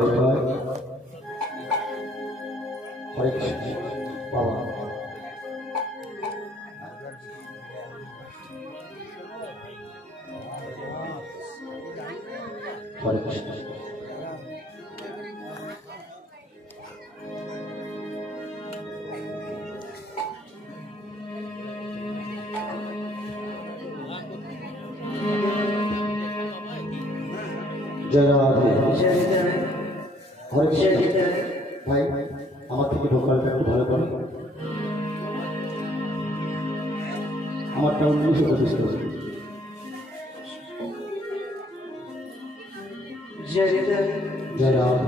রাখতে হয়। হরে কৃষ্ণ বাবা হরে কৃষ্ণ। জয় রাধে। হরে কৃষ্ণ ভাই, আমার থেকে ভোকালটা একটু ভালো করে। আমারটা 1925 করে। জয় রাধে।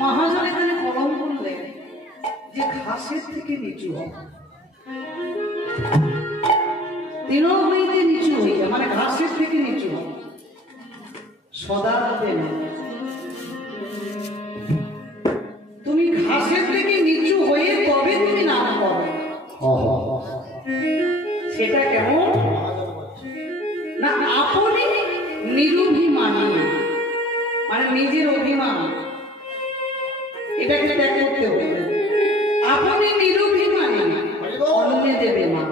মহাজন এখানে কলম করলেন যে ঘাসের থেকে নিচু হয়, তৃণ হইতে নিচু হইয়া মানে ঘাসের থেকে নিচু হয়, সদা হবে না। তুমি ঘাসের থেকে নিচু হয়ে তবে তুমি নাম করো। সেটা কেমন না, আপনি নিরভিমানী মানে নিজের অভিমান এটাকে ত্যাগ করতে হবে। আপনি নিরভিমানী অন্য দেবে মা।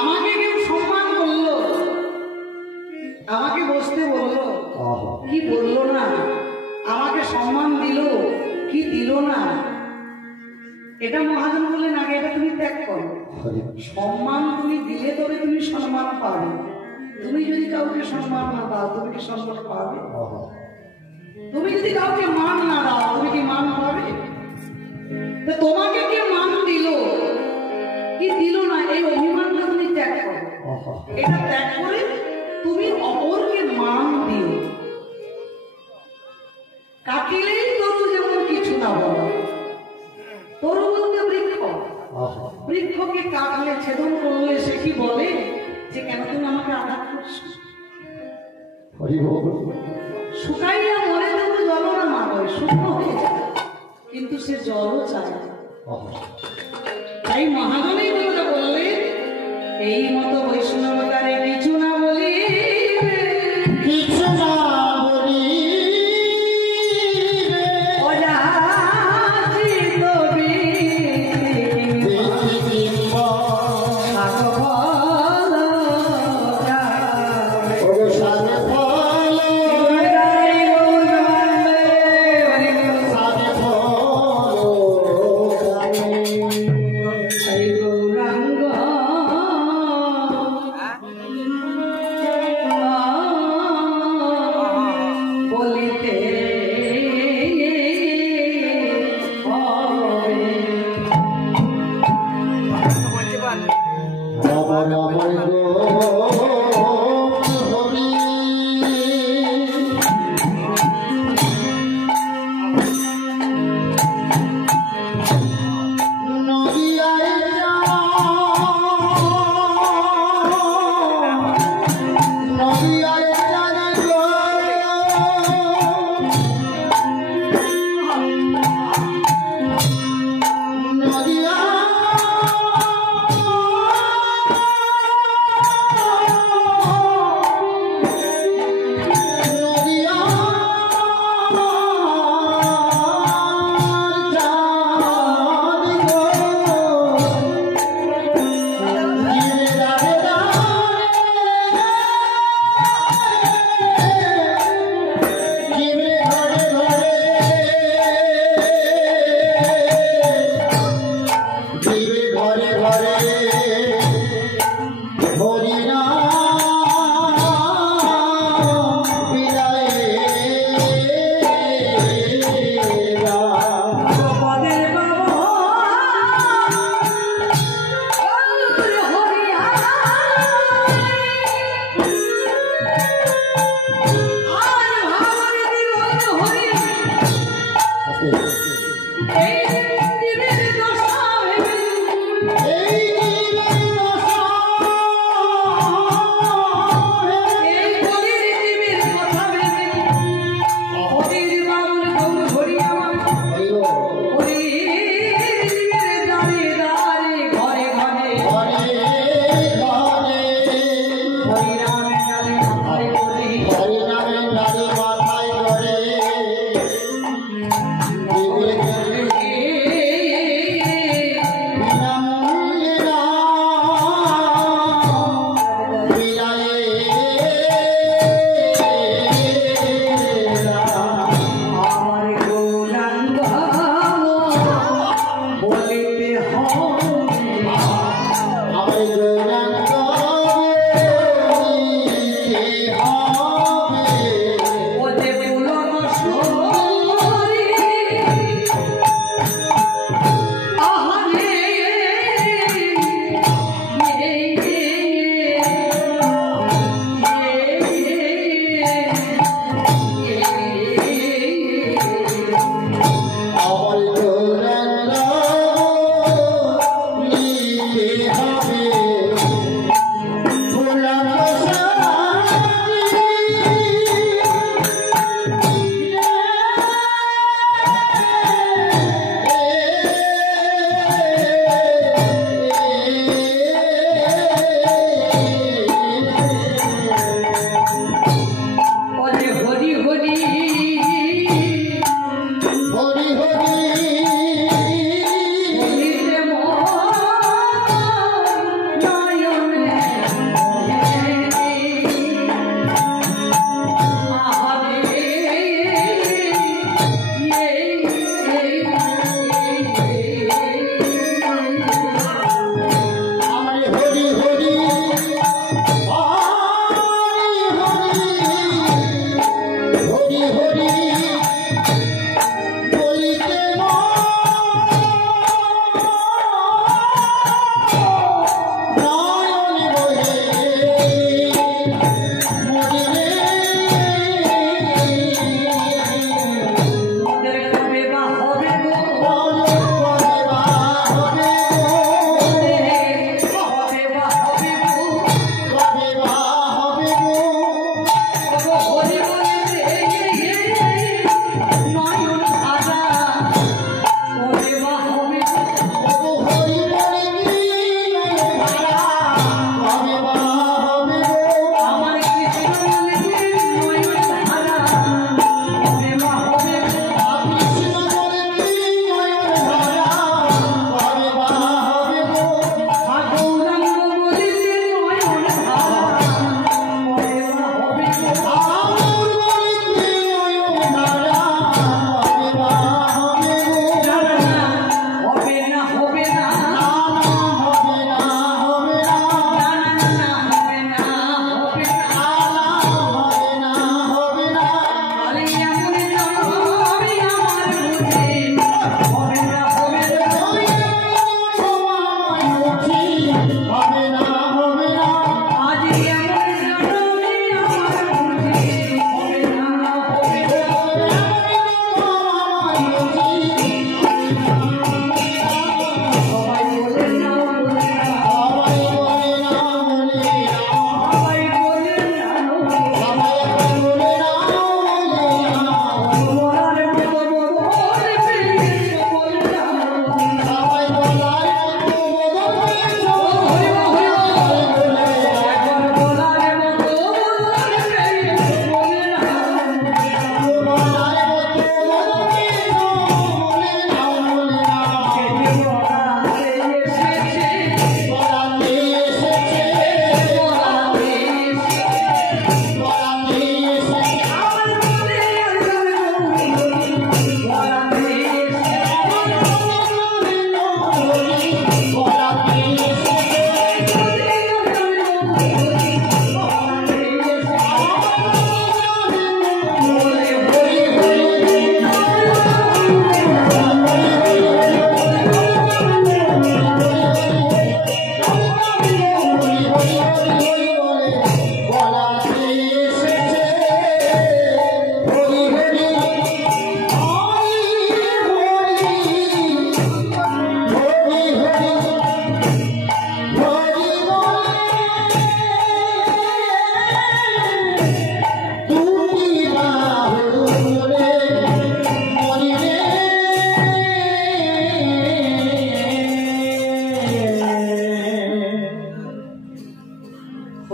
আমাকে কেউ সম্মান করলো, আমাকে বসতে বললো কি বললো না, আমাকে সম্মান দিল কি দিল না, এটা মহাজন বললেন আগে এটা তুমি ত্যাগ করো। সম্মান তুমি দিলে তবে তুমি সম্মান পাবে। তুমি যদি কাউকে সম্মান না দাও তুমি কি সম্মান পাবে? তুমি যদি কাউকে মান না দাও তুমি কি মান পাবে? তো তোমাকে কে মান দিল কি দিল না এই অভিমানটা তুমি ত্যাগ করো। এটা ত্যাগ করে তুমি অপরকে মান দিও। কাটিলেই তরু যেমন কিছু না বলো, তরু বলতে বৃক্ষ, বৃক্ষকে কাটলে ছেদন করলে সে কি বলে যে কেন তুমি আমাকে আঘাত করছো? শুকাইয়া মরে তবু জল না মানবে, শুকনো হয়ে যায় কিন্তু সে জলও চায়। তাই মহাজনেই কথা বললে এই মতো বৈষ্ণবতারে কিছু না বলি, কিছু না বলি Hare Gauranga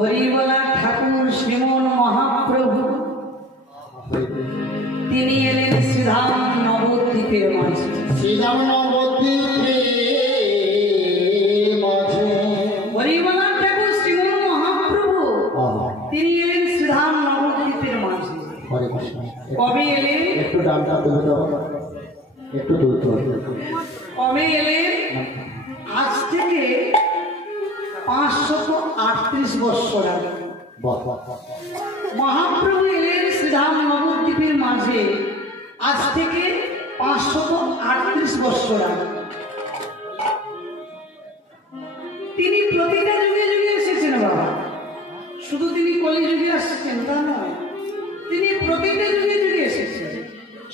হরিবলা ঠাকুর শ্রীমন মহাপ্রভু তিনি এলেন শ্রীধাম নবদ্বীপের মাঝে। শ্রীধাম নবদ্বীপের মাঝে হরিবলা ঠাকুর শ্রীমন মহাপ্রভু তিনি এলেন শ্রীধাম নবদ্বীপের মাঝে। হরে কৃষ্ণ। কবে এলেন? একটু ডানটা তুলে দাও, একটু তুলতে হবে। কবে এলেন? আজ থেকে 538 বৎসর আগে মহাপ্রভু এলেন শ্রীধাম নবদ্বীপের মাঝে। আজ থেকে 538 বৎসর আগে। তিনি প্রতিটা যুগে যুগে এসেছেন বাবা, শুধু তিনি কলিযুগে আসছেন তা নয়, তিনি প্রতিটা যুগে যুগে এসেছেন।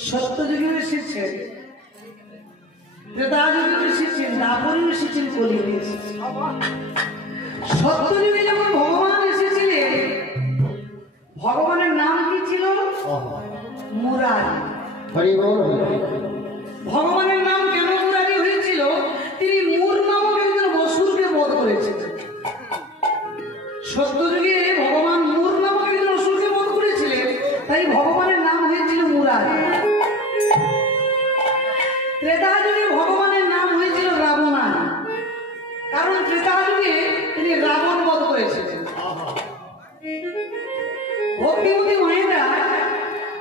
সত্য যুগে এসেছেন, ত্রেতা যুগে এসেছেন, দ্বাপরেও এসেছেন, কলিযুগে এসেছেন। সত্য যুগে যখন ভগবান এসেছিলেন, ভগবানের নাম কি ছিল? মুরারি। ভগবানের নাম কেন মুরারি হয়েছিল? তিনি মূর নামক একজন অসুরকে বধ করেছিলেন। সত্য যুগে ভগবান মূর নামক একজন অসুরকে বধ করেছিলেন, তাই ভগবানের নাম হয়েছিল মুরারি। ত্রেতা যুগে ভগবানের নাম হয়েছিল রাবণারি, কারণ ত্রেতা যুগে তিনি রাবণ বধ করেছিলেন। ভক্তিমতী মায়েরা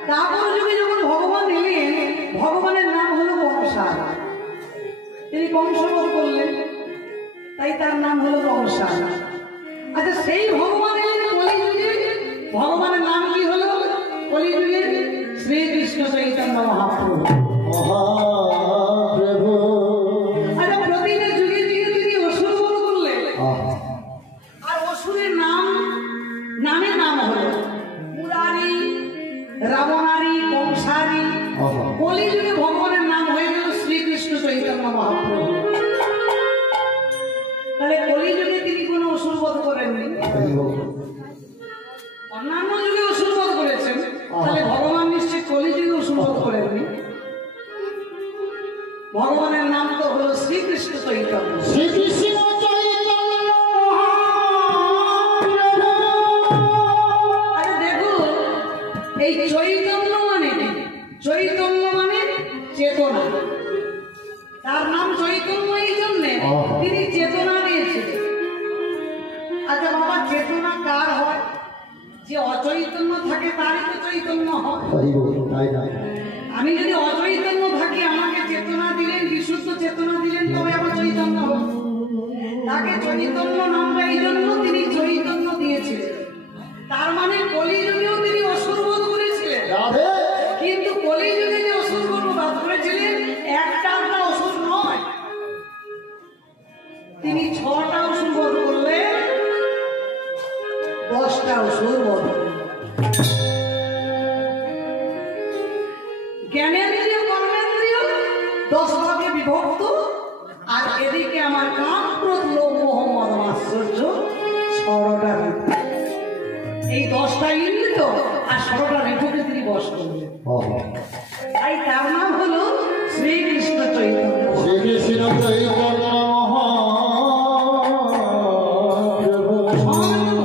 দ্বাপর যুগে যখন ভগবান এলেন, ভগবানের নাম হলো কংসার। তিনি কংস বধ করলেন, তাই তার নাম হলো কংসার। আচ্ছা, সেই ভগবান এলেন কলিযুগে, ভগবানের নাম কি হলো কলিযুগে? শ্রীকৃষ্ণ চৈতন্য মহাপ্রভু। আচ্ছা, প্রতিটা যুগে যুগে তিনি অসুর বধ করলেন, আর অসুরের নামের নাম হলো মুরারি, রাবণারি, কংসারি। কলিযুগে ভগবানের নাম হয়ে গেল শ্রীকৃষ্ণ চৈতন্য মহাপ্রভু। তাহলে কলিযুগে তিনি কোনো অসুর বধ করেননি, অন্যান্য যুগে অসুর বধ করেছেন, তাহলে ভগবান নিশ্চয় কলিযুগে অসুর বধ করেননি। ভগবানের নাম তো হলো শ্রীকৃষ্ণ চৈতন্য। শ্রীকৃষ্ণ এই চৈতন্য মানে কি? চৈতন্য মানে চেতনা। তার নাম চৈতন্য এই জন্যে তিনি চেতনা দিয়েছিলেন। আচ্ছা বাবা, চেতনা কার হয়? যে অচৈতন্য থাকে তারই তো চৈতন্য হয়। আমি যদি অচৈতন্য থাকি, আমাকে চেতনা দিলেন, বিশুদ্ধ চেতনা দিলেন, তবে আমার চৈতন্য হবে। তাকে চৈতন্য নামটা এই জন্য তিনি চৈতন্য দিয়েছিলেন। তার মানে কলিযুগেও তিনি অসুর বধ করেছিলেন, কিন্তু কলিযুগে যে অসুর বধ করেছিলেন একটা অসুর নয়, তিনি 6টা অসুর বধ করলেন, 10টা অসুর বধ করলেন। জ্ঞানেন্দ্রিয় কর্মেন্দ্রিয় 10 ভাগে বিভক্ত, আর এদিকে আমার কাম, ক্রোধ, লোভ, মোহ, মদ, মাৎসর্য 16টা ঋতু। এই 10টা ইন্দ্রিয় আর 16টা ঋতুকে তিনি বশ করলেন, তাই তার নাম হলো শ্রীকৃষ্ণ চৈতন্য। শ্রীকৃষ্ণ চৈতন্য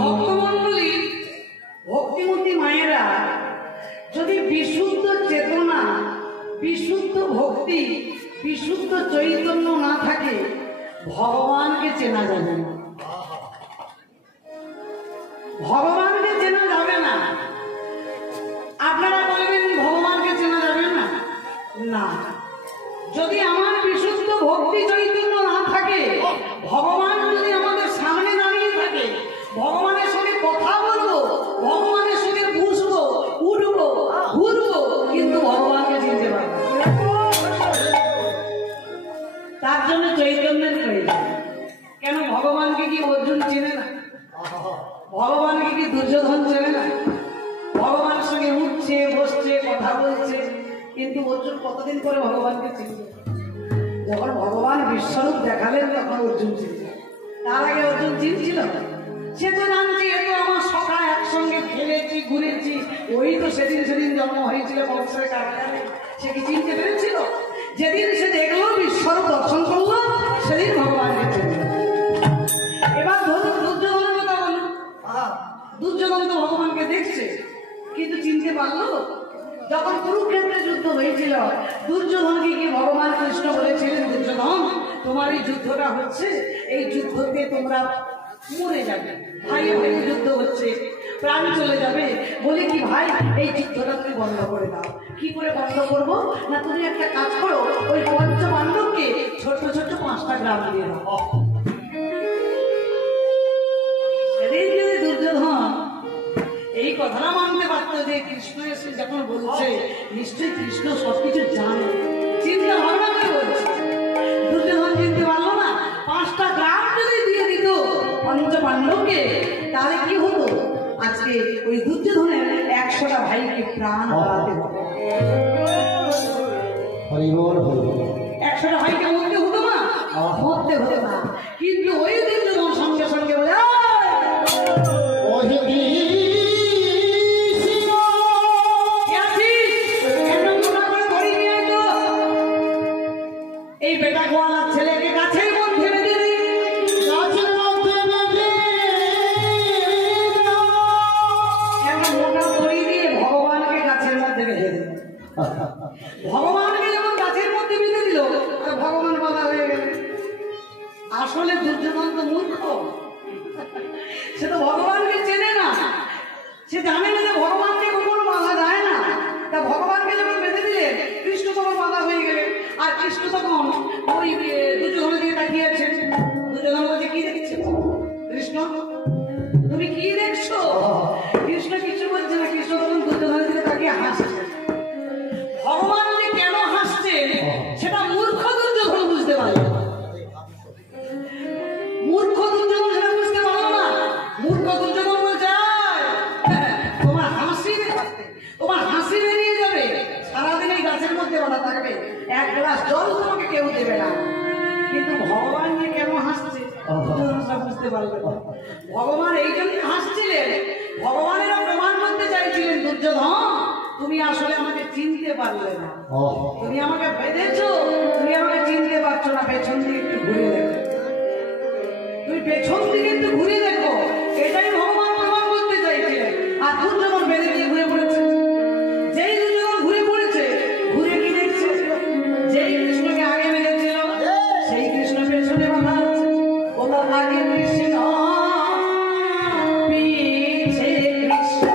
ভক্তমণ্ডলী, ভক্তিমতী মায়েরা, যদি বিশুদ্ধ চেতনা, বিশুদ্ধ ভক্তি, বিশুদ্ধ চৈতন্য না থাকে, ভগবানকে চেনা যাবে না। ভগবানকে চেনা যাবে না। আপনারা বলবেন ভগবানকে চেনা যাবে না, না। যদি আমার বিশুদ্ধ ভক্তি চৈতন্য না থাকে, ভগবান যদি আমাদের সামনে দাঁড়িয়ে থাকে, ভগবানের সঙ্গে কথা বলবো, ভগবানের সঙ্গে বুঝবো, উঠবো, ঘুরবো, কিন্তু ভগবানকে চিনতে পারবো না। তার জন্য চৈতন্যের প্রয়োজন। কেন ভগবানকে কি অর্জুন চেনে না? ভগবানকে কি দুর্যোধন চেনে না? ভগবানের সঙ্গে উঠছে বসছে কথা বলছে, কিন্তু অর্জুন কতদিন পরে ভগবানকে চিনল? যখন ভগবান বিশ্বরূপ দেখালেন তখন অর্জুন চিনল। তার আগে অর্জুন চিনছিল? সে তো জানছে এ তো আমার সখা, একসঙ্গে খেলেছি ঘুরেছি, ওই তো সেদিন জন্ম হয়েছিল বংশের কারণে। সে কি চিনতে পেরেছিল? যেদিন সে দেখলো বিশ্বরূপ দর্শন করলো সেদিন ভগবানকে চিনল। এবার ধরুন দুর্যোধনের কথা বলুন। দুর্যোধন তো ভগবানকে দেখছে কিন্তু চিনতে পারলো? যখন কুরুক্ষেত্রে যুদ্ধ হয়েছিল দুর্যোধনকে কি ভগবান কৃষ্ণ বলেছিলেন, দুর্যোধন তোমার এই যুদ্ধটা হচ্ছে, এই যুদ্ধতে তোমরা মরে যাবে, ভাই ভাই যুদ্ধ হচ্ছে, প্রাণ চলে যাবে, বলে কি ভাই এই যুদ্ধটা তুমি বন্ধ করে দাও। কি করে বন্ধ করবো? না তুমি একটা কাজ করো, ওই পঞ্চ পাণ্ডবকে ছোট্ট ছোট্ট 5টা গ্রাম দিয়ে দাও। সেদিন যদি দুর্যোধন এই কথাটা মানতে পারতো যে কৃষ্ণ এসে যখন বলছে নিশ্চয়ই কৃষ্ণ সবকিছু জানে, চিন্তা ভাবনা করে বলছে, দুর্যোধন চিনতে পারলো না। 5টা গ্রাম যদি দিয়ে দিত পঞ্চ পাণ্ডবকে তাহলে কি হতো? আজকে ওই দুর্যোধনের 100টা ভাইকে প্রাণ হারাতে হতো। 100টা ভাইকে মরতে হতো না, মরতে হতো না। কিন্তু ওই দুর্যোধন সঙ্গে সঙ্গে বলে এই বেটা গোয়ালার ছেলেকে গাছের মধ্যে বেঁধে দিই, গাছের মধ্যে বেঁধে একটা মোটা দড়ি দিয়ে ভগবানকে গাছের মধ্যে বেঁধে দিল। ভগবানকে যখন গাছের মধ্যে বেঁধে দিল ভগবান বাধা হয়ে গেল। আসলে দুর্যোধন তো মূর্খ, সে তো ভগবানকে চেনে না, সে জানে না যে ভগবানকে কখনো বাধা যায় না। তা ভগবানকে যখন বেঁধে দিলেন কৃষ্ণ তখন বাধা হয়ে গেলেন। আর কৃষ্ণ তখন ওই দুর্যোধনের দিকে তাকিয়েছেন। দুর্যোধন বলছে কি দেখছো কৃষ্ণ, তুমি কি দেখছো? কৃষ্ণ কিছু বলছে না। কৃষ্ণ তখন দুর্যোধনের দিকে তাকিয়ে হাসছে। ভগবান যে কেন হাসছে সেটা মূর্খ দুর্যোধন বুঝতে পারল না। মূর্খ দুর্যোধন সেটা বুঝতে পারল না। মূর্খ দুর্যোধন বলছে তোমার হাসি দেখাতে, তোমার হাসি বেরিয়ে যাবে, সারাদিন এই গাছের মধ্যে বাঁধা থাকবে, 1 গ্লাস জল তোমাকে কেউ দেবে না। কিন্তু ভগবান যে কেন হাসছে বুঝতে পারবে না। ভগবান এই জন্য হাসছিলেন, ভগবানেরা প্রমাণ করতে চাইছিলেন দুর্যোধন তুমি আসলে আমাকে চিনতে পারলে না, তুমি আমাকে বেঁধেছো, তুমি আমাকে চিনতে পারছো না। পেছন দিকে একটু ঘুরে দেখো, তুমি পেছন দিকে একটু ঘুরে দেখো, এটাই ভগবান প্রমাণ করতে চাইছিলেন। আর দুর্যোধন বেঁধে দিয়ে ঘুরে পড়েছে। যেই দুর্যোধন ঘুরে পড়েছে, ঘুরে কি দেখছে? যেই কৃষ্ণকে আগে বেঁধেছিল সেই কৃষ্ণ পেছনে বাঁধা আছে। ওটা আগে কৃষ্ণ পিছে কৃষ্ণ,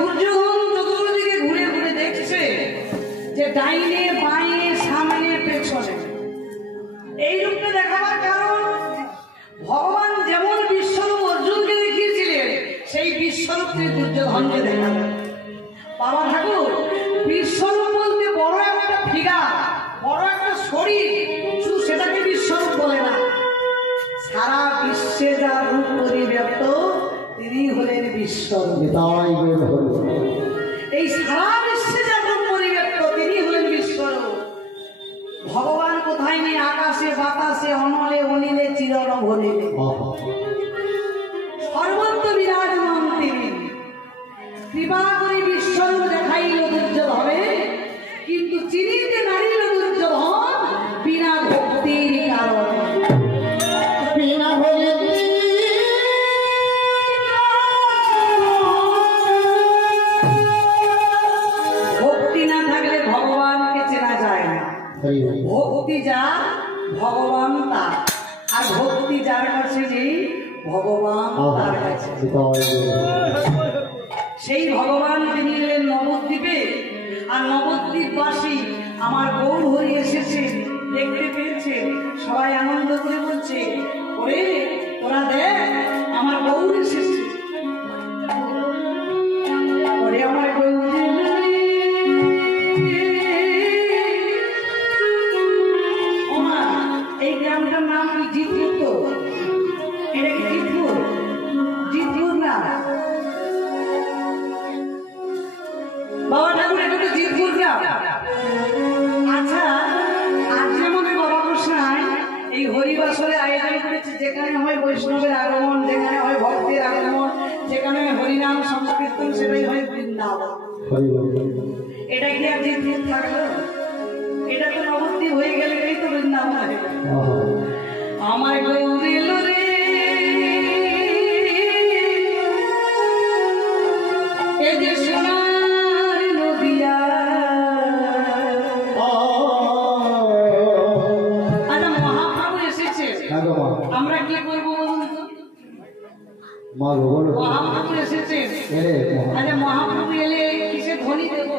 দুর্যোধন চতুর্দিকে ঘুরে ঘুরে দেখছে যে ডাইনে বাঁয়ে সামনে পেছনে। এই রূপে দেখাবার কারণ ভগবান যেমন বিশ্বরূপ অর্জুনকে দেখিয়েছিলেন সেই বিশ্বরূপ তিনি দুর্যোধনকে দেখালেন। বাবা ঠাকুর বিশ্বরূপ বলতে বড় একটা ফিগার, বড় একটা শরীর, শুধু সেটাকে বিশ্বরূপ বলে না। সারা বিশ্বে যার রূপ পরিব্যাপ্ত তিনি হলেন বিশ্বরূপ। এই সারা বিশ্বে যার রূপ পরিব্যাপ্ত তিনি হলেন বিশ্বরূপ। ভগবান কোথায় নেই? আকাশে বাতাসে অনলে অনিলে চিরন ভরিলে সর্বত্র বিরাজমান তিনি। কৃপা করে বিশ্বরূপ দেখাইল দুর্যোধনে, কিন্তু চিনিতে নারিল দুর্যোধন বিনা ভক্তির কারণে। বিনা ভক্তি ভক্তি না থাকলে ভগবানকে চেনা যায় না। ভক্তি যার ভগবান তার, আর ভক্তি যার কাছে নেই ভগবান তার কাছে। সেই ভগবান তিনি এলেন নবদ্বীপে, আর নবদ্বীপবাসী আমার গৌর হয়ে এসেছে দেখতে পেয়েছে, সবাই আনন্দ করে বলছে ওরে তোরা দেখ আমার গৌর এসেছে। ওরে আমার গৌর এই গ্রামটার নাম কি? জিতপুর। তো এটা কি জিতপুর? জিতপুর না বাবা ঠাকুর, এটা তো জিতপুর গ্রাম। আচ্ছা, আজ যেমন বাবা কৃষ্ণায় এই হরিবাসরে আয়োজন করেছে, যেখানে হয় বৈষ্ণবের আগমন, যেখানে হয় ভক্তের আগমন, যেখানে হয় হরিনাম সংকীর্তন, সেটাই হয় বৃন্দাবন। এটা কি আর জিতপুর থাকলো? এটা তো নবদ্বীপ হয়ে গেলে এই তো বৃন্দাবন হয়ে গেল। আমার গৌরী রে এ যে সোনার নদিয়া। আচ্ছা, মহাপ্রভু এসেছে, আমরা কি করবো বলুন তো? মহাপ্রভু এসেছে। আচ্ছা, মহাপ্রভু এলে কিসে ধ্বনি দেবো?